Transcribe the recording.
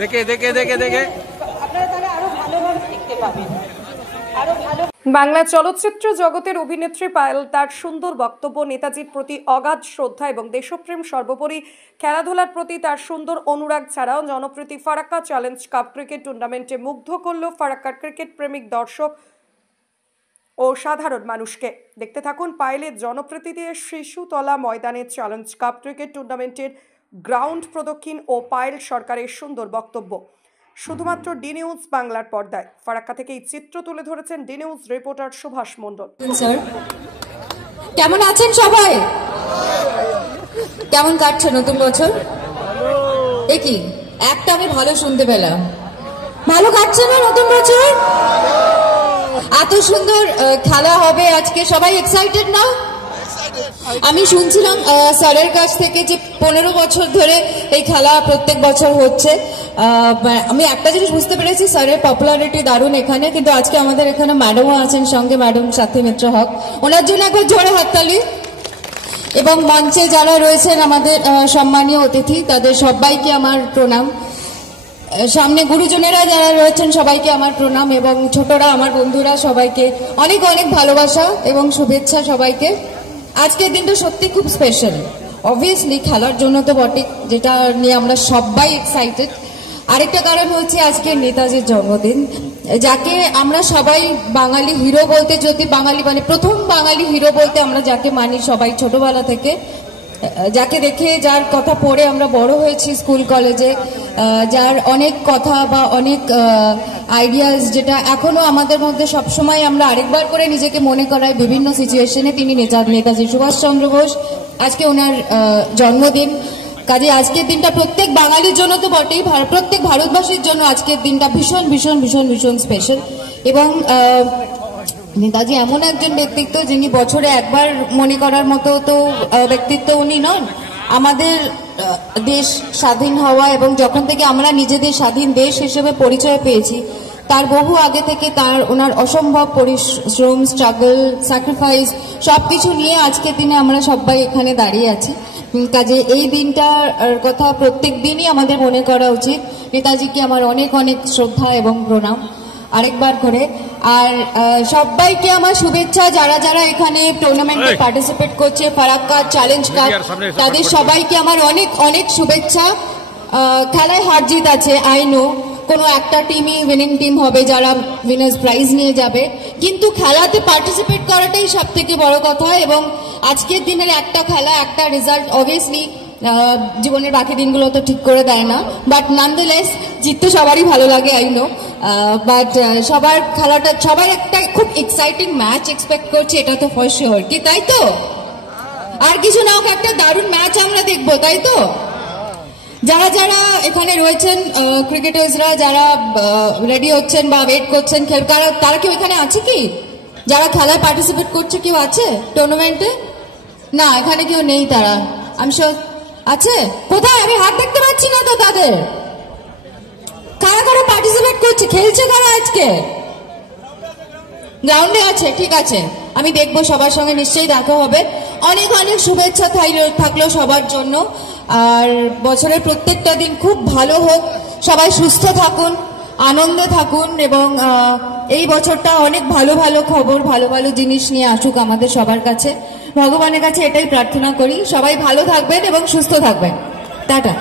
দেখে দেখে দেখে দেখে আপনারা তাহলে আরো ভালোভাবে দেখতে পাবেন। বাংলা চলচ্চিত্র জগতের অভিনেত্রী পায়েল তার সুন্দর বক্তব্য, নেতাজির প্রতি অগাধ শ্রদ্ধা এবং দেশপ্রেম, সর্বোপরি খেলাধুলার প্রতি তার সুন্দর অনুরাগ ছাড়াও জনপ্রীতি ফারাক্কা চ্যালেঞ্জ কাপ ক্রিকেট টুর্নামেন্টে মুগ্ধ করল ফারাক্কার ক্রিকেট প্রেমিক দর্শক ও সাধারণ মানুষকে। দেখতে থাকুন পায়েলের জনপ্রীতি দিয়ে শিশুতলা ময়দানে চ্যালেঞ্জ কাপ ক্রিকেট টুর্নামেন্টের গ্রাউন্ড প্রদক্ষিণ ও পায়েল সরকারের সুন্দর বক্তব্য। শুধুমাত্র ডি নিউজ বাংলার পর্দায় ফারাক্কা থেকে এই চিত্র তুলে ধরেছেন ডি নিউজ রিপোর্টার সুভাষ মণ্ডল। স্যার, কেমন আছেন সবাই? কেমন কাটছে নতুন বছর? কি একটা আমি ভালো শুনতে পেলাম, ভালো কাটছে না নতুন বছর? এত সুন্দর খেলা হবে আজকে, সবাই এক্সাইটেড না? আমি শুনছিলাম স্যারের কাছ থেকে যে 15 বছর ধরে এই খেলা প্রত্যেক বছর হচ্ছে। আমি একটা জিনিস বুঝতে পেরেছি, স্যারের পপুলারিটি দারুণ এখানে, কিন্তু আজকে আমাদের এখানে ম্যাডামও আছেন সঙ্গে, ম্যাডাম সাথী মিত্র হক, ওনার জন্য একবার জোরে হাততালি। এবং মঞ্চে যারা রয়েছেন আমাদের সম্মানীয় অতিথি, তাদের সবাইকে আমার প্রণাম। সামনে গুরুজনেরা যারা রয়েছেন সবাইকে আমার প্রণাম, এবং ছোটরা আমার বন্ধুরা সবাইকে অনেক অনেক ভালোবাসা এবং শুভেচ্ছা সবাইকে। আজকের দিনটা সত্যি খুব স্পেশাল, অবভিয়াসলি খেলার জন্য তো বটে, যেটা নিয়ে আমরা সবাই এক্সাইটেড। আরেকটা কারণ হচ্ছে আজকে নেতাজির জন্মদিন, যাকে আমরা সবাই বাঙালি হিরো বলতে, যদি বাঙালি মানে প্রথম বাঙালি হিরো বলতে আমরা যাকে মানি সবাই ছোটবেলা থেকে, যাকে দেখে যার কথা পড়ে আমরা বড় হয়েছি স্কুল কলেজে, যার অনেক কথা বা অনেক আইডিয়াস যেটা এখনো আমাদের মধ্যে সবসময় আমরা আরেকবার করে নিজেকে মনে করাই বিভিন্ন সিচুয়েশনে, তিনি নেতাজি সুভাষচন্দ্র বোস। আজকে ওনার জন্মদিন, কাজে আজকের দিনটা প্রত্যেক বাঙালির জন্য তো বটেই, প্রত্যেক ভারতবাসীর জন্য আজকের দিনটা ভীষণ ভীষণ ভীষণ ভীষণ স্পেশাল। এবং নেতাজি এমন একজন ব্যক্তিত্ব যিনি বছরে একবার মনে করার মতো তো ব্যক্তিত্ব উনি নন। আমাদের দেশ স্বাধীন হওয়া এবং যখন থেকে আমরা নিজেদের স্বাধীন দেশ হিসেবে পরিচয় পেয়েছি, তার বহু আগে থেকে ওনার অসম্ভব পরিশ্রম, স্ট্রাগল, স্যাক্রিফাইস সবকিছু নিয়ে আজকের দিনে আমরা সবাই এখানে দাঁড়িয়ে আছি। কাজে এই দিনটার কথা প্রত্যেক দিনই আমাদের মনে করা উচিত। নেতাজিকে আমার অনেক অনেক শ্রদ্ধা এবং প্রণাম আরেকবার করে। আর সবাইকে আমার শুভেচ্ছা, যারা যারা এখানে টুর্নামেন্টে পার্টিসিপেট করছে, ফারাক্কা চ্যালেঞ্জ কাপ, তাদের সবাইকে আমার অনেক অনেক শুভেচ্ছা। খেলায় হার জিত আছে, আই নো, কোনো একটা টিমই উইনিং টিম হবে যারা উইনার্স প্রাইজ নিয়ে যাবে, কিন্তু খেলাতে পার্টিসিপেট করাটাই সব থেকে বড় কথা। এবং আজকের দিনের একটা খেলা, একটা রেজাল্ট অবভিয়াসলি জীবনের বাকি দিনগুলো তো ঠিক করে দেয় না, বাট নানদেলেস জিততে সবারই ভালো লাগে, আই নো। বাট সবার খেলাটা, সবাই একটা খুব এক্সাইটিং ম্যাচ এক্সপেক্ট করছে, এটা তো ফর শিওর, কি তাই তো? আর কিছু না হোক, একটা দারুণ ম্যাচ আমরা দেখবো, তাই তো? যারা যারা এখানে রয়েছেন ক্রিকেটার্সরা, যারা রেডি হচ্ছেন বা ওয়েট করছেন তারা কেউ এখানে আছে কি? যারা খেলায় পার্টিসিপেট করছে কেউ আছে টুর্নামেন্টে? না, এখানে কেউ নেই। তারা আমি সব আছে কোথায়? আমি হাত দেখতে পাচ্ছি না তো তাদের। কারা কারা পার্টিসিপেট করছে, খেলছে কারা আজকে? গ্রাউন্ডে আছে, ঠিক আছে, আমি দেখবো, সবার সঙ্গে নিশ্চয়ই দেখা হবে। অনেক অনেক শুভেচ্ছা থাকলো সবার জন্য। আর বছরের প্রত্যেকটা দিন খুব ভালো হোক, সবাই সুস্থ থাকুন, আনন্দে থাকুন, এবং এই বছরটা অনেক ভালো ভালো খবর, ভালো ভালো জিনিস নিয়ে আসুক আমাদের সবার কাছে। ভগবানের কাছে এটাই প্রার্থনা করি, সবাই ভালো থাকবেন এবং সুস্থ থাকবেন। টাটা।